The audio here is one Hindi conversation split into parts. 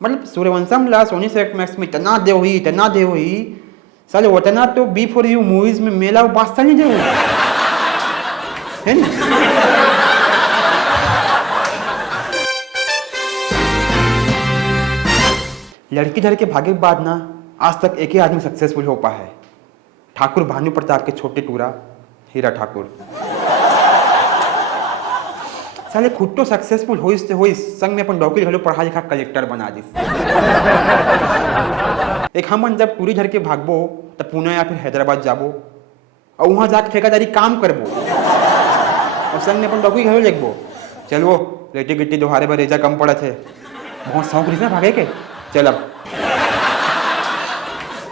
मतलब सूर्यवंशम ला सोनी सेट मैक्स में इतना दे हुई साले उतना तो बी फॉर यू मूवीज में मेला बादशाह नहीं दे है ना। लड़की धर के भागे के बाद ना आज तक एक ही आदमी सक्सेसफुल हो पाया है, ठाकुर भानु प्रताप के छोटे टूरा हीरा ठाकुर। साले खुद तो सक्सेसफुल हो संग में अपन डॉक्टर घलो पढ़ा लिखा कलेक्टर बना दी। एक हमन जब टूरी धर के भागबो तब पुणे या फिर हैदराबाद जाबो और वहां जाके ठेकेदारी काम करबो और संग में अपन डॉक्टर घलो लिखबो चलो लेटी गिट्टी दोहारे पर रेजा कम पड़त है बहुत शौक रही ना भागे के चल। अब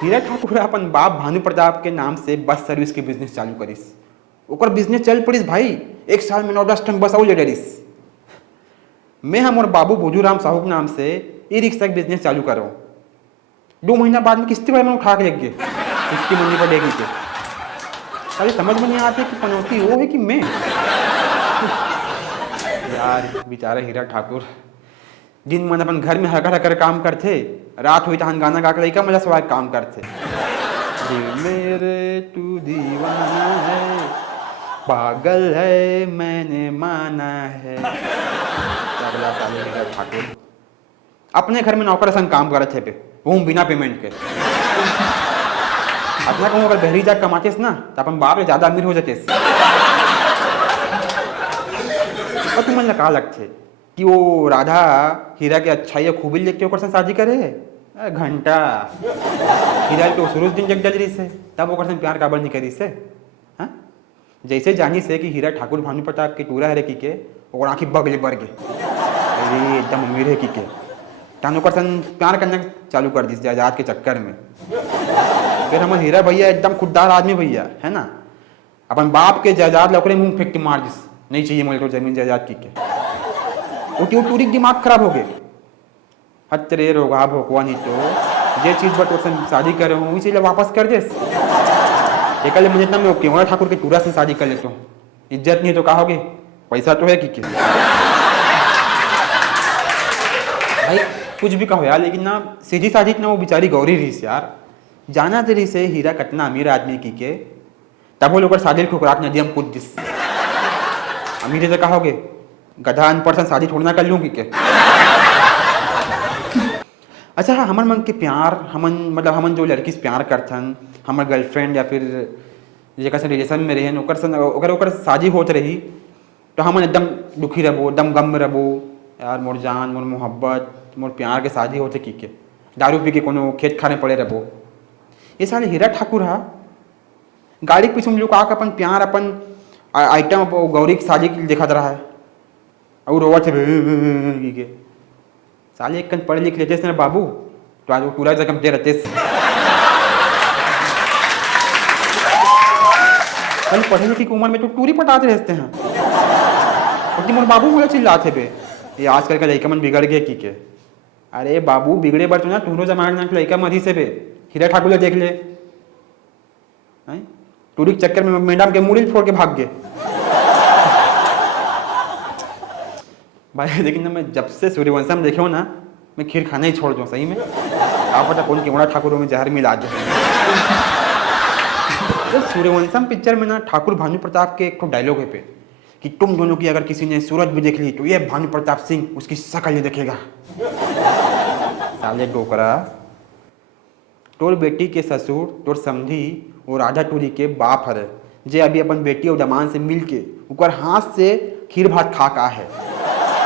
हीरा ठाकुर अपन बाप भानु प्रताप के नाम से बस सर्विस के बिजनेस चालू करिस। ओकर बिजनेस चल पड़िस भाई, एक साल में 9-10 टन बस और ले डरिस। मैं हमारे बाबू बोजूराम साहू के नाम से ई रिक्शा के बिजनेस चालू करो। 2 महीना बाद में किस्ती में उठा के लग गए किस्ती मंडी पर देख लीजिए। अरे समझ में नहीं आते कि पनौती वो है कि मैं। यार बेचारा हीरा ठाकुर दिन मन अपन घर में हकर काम करते, रात हुई तो गाना गा कर मजा सवाल काम करते। मेरे तू दीवाना है पागल है मैंने माना है। ठाकुर अपने घर में नौकर संग काम करते पे वो बिना पेमेंट के। अपना कहूँ अगर बहरी जाग कमाते ना तो अपन बाप रे ज्यादा अमीर हो जाते। और तुम मन का लगते कि वो राधा हीरा के अच्छाई खूबी लेके ओकर संग शादी करे घंटा हीरा तो शुरू दिन जग डल रही से तब ओकर संग प्यार काबर नहीं करी से। हाँ जैसे जानी से कि हीरा ठाकुर भानु प्रताप के टूरा है की के और आँखी बगले बढ़ गए अरे एकदम अमीर है की के टान ओकर संग प्यार करना चालू कर दी जायदाद के चक्कर में। फिर हमारे हीरा भैया एकदम खुददार आदमी भैया है ना, अपन बाप के जायदाद लकड़े मुंह फेंक के मार दिस नहीं चाहिए मुझे तो जमीन जायदाद की के। वो टूरी दिमाग खराब हो गए हत्रे रोगा भोकवा नहीं तो जे चीज बट उससे शादी कर रहे हूँ इसीलिए वापस कर दे। एक मुझे इतना मैं केवड़ा ठाकुर के टूरा से शादी कर लेता हूँ, इज्जत नहीं तो कहोगे पैसा तो है कि क्या। भाई कुछ भी कहो यार लेकिन ना सीधी साधी ना वो बेचारी गौरी रही यार, जाना तेरी से हीरा कतना अमीर आदमी की के तब वो लोग शादी खुकराक नदी हम कूद दिस अमीर से कहोगे गधा अनपढ़ शादी थोड़ी ना कर लूँगी के। अच्छा हाँ हमन मन के प्यार हमन जो लड़की से प्यार करथन हमार गर्लफ्रेंड या फिर जेकर से रिलेशन में रहे ओकर शादी होत रही तो हमन एकदम दुखी रहबो एकदम गम में रहबो यार मोर जान मोर मोहब्बत मोर प्यार के शादी होते की के दारू पी के कोनो खेत खाने पड़े रहबो। ये साले हीरा ठाकुर हा गाड़ी के पीछे हम लोग अपन प्यार अपन आइटम गौरी की शादी देखा रहा है और रोवा थे के साले एक कन पढ़े लिख लेते ना बाबू तो आज वो पूरा जगह दे रहते कल पढ़े लिखी की उम्र में तो टूरी पटाते रहते हैं क्योंकि मोर बाबू मुझे चिल्लाते पे ये आजकल का लड़का मन बिगड़ गए की के। अरे बाबू बिगड़े बार तो ना टूरो जमाना लड़का मरी से बे हीरा ठाकुर ले देख ले टूरी के चक्कर में मैडम के मुड़ी फोड़ के भाग गए। भाई लेकिन मैं जब से सूर्यवंशम देखे हो ना मैं खीर खाना ही छोड़ दूँ सही में। आप पता कौन केवड़ा ठाकुरों में जहर मिला दे। तो सूर्यवंशम पिक्चर में ना ठाकुर भानु प्रताप के एक तो डायलॉग है पे कि तुम दोनों की अगर किसी ने सूरत भी देख ली तो ये भानु प्रताप सिंह उसकी शक्ल नहीं देखेगा। साले डोकरा तोर बेटी के ससुर तोर समझी और राधा टूरी के बाप हरे जे अभी अपन बेटी और दमान से मिल के ऊपर हाथ से खीर भात खा का है।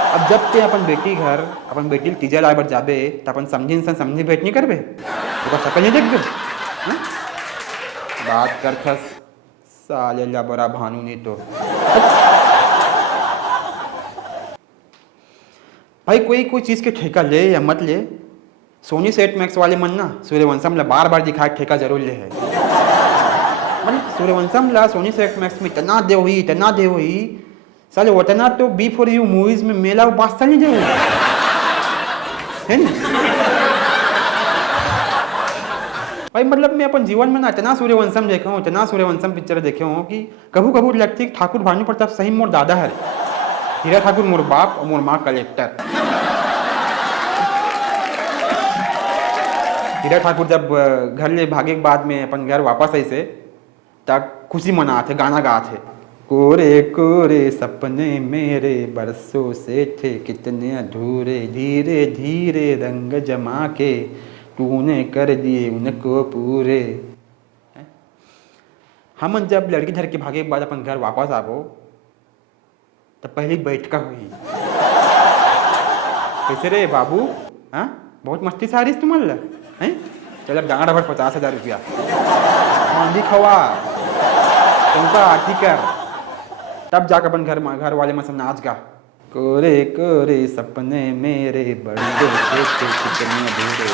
अब जब ते अपन बेटी घर अपन बेटी तीजा लाए बर जाबे तो अपन समझी इंसान समझी भेंट नहीं करबे तो शक्ल नहीं देखबे बात कर खस साले लबरा भानु नहीं तो। भाई कोई चीज के ठेका ले या मत ले सोनी सेट मैक्स वाले मन ना सूर्यवंशम ला बार बार दिखाए ठेका जरूर ले है। मतलब सूर्यवंशम ला सोनी सेट मैक्स में इतना दे हुई साले उतना तो बी फॉर यू मूवीज में मेला बादशाह नहीं दे है ना। भाई मतलब मैं अपन जीवन में ना इतना सूर्यवंशम देखा हूँ इतना सूर्यवंशम पिक्चर देखे हूँ कि कभू लगती ठाकुर भानु प्रताप सही मोर दादा है, हीरा ठाकुर मोर बाप और मोर माँ कलेक्टर। हीरा ठाकुर जब घर ले भागे के बाद में अपन घर वापस आई से तब खुशी मना थे, गाना गा थे। कोरे कोरे सपने मेरे बरसों से थे कितने अधूरे, धीरे धीरे रंग जमा के तूने कर दिए उनको पूरे। हम जब लड़की घर के भागे के बाद अपन घर वापस आबो तब पहली बैठका हुई, कैसे रे बाबू, हाँ बहुत मस्ती से आ रही तुम्हारे हैं, चल अब डांगा भर 50,000 रुपया मांदी खवा तुमका आरती कर, तब जाकर अपन घर वाले में सब नाच गा। कोरे कोरे सपने मेरे बड़े से कितने दूरे।